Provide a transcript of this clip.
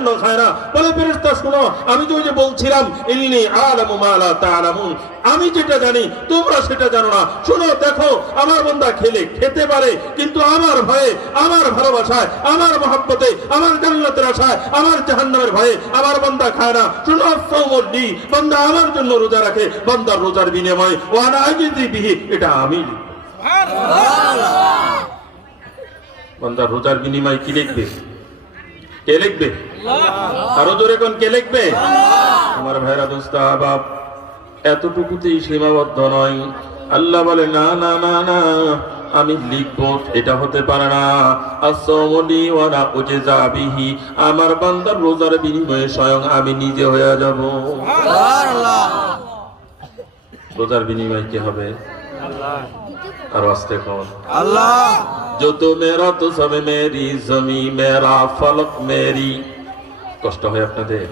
জন্য খায় না। বলে ফেরেশতা শুনো, আমি তো ওই যে বলছিলাম ইন্নী আ'লামু মা লা তা'লামুন, আমি যেটা জানি তোমরা সেটা জানো না। শুনো দেখো, আমার বান্দা খেতে পারে, কিন্তু আমার ভয়ে, আমার ভালোবাসায়, আমার মহব্বতে, আমার জান্নাতের আশায়, আমার জাহান্নামের ভয়ে আমার বান্দা খায় না। শুনো সৌমলি, বান্দা আমার জন্য রোজা রাখে, বান্দার রোজার বিনিময়ে ওয়ানা আjizi বিহি, এটা আমি বান্দার রোজার বিনিময়ে কি লিখবে? কে লিখবে? আরো জোরে কোন কে লিখবে? আমার ভাইরা দোস্ত আহবাব, এতটুকুতেই সীমাবদ্ধ নয়। আল্লাহ বলে না না না না, আমি লিখবো, এটা হতে পারে না। আসসামুলি ওয়া লা উজজা বিহি, আমার বান্দার রোজার বিনিময়ে স্বয়ং আমি নিজে হয়ে যাব। সুবহানাল্লাহ। রোজার বিনিময় কি হবে? আল্লাহ। আর আস্তে কোন আল্লাহ। जो तो मेरा तो सब मेरी, जमी मेरा, फलक मेरी। কষ্ট হয় আপনাদের?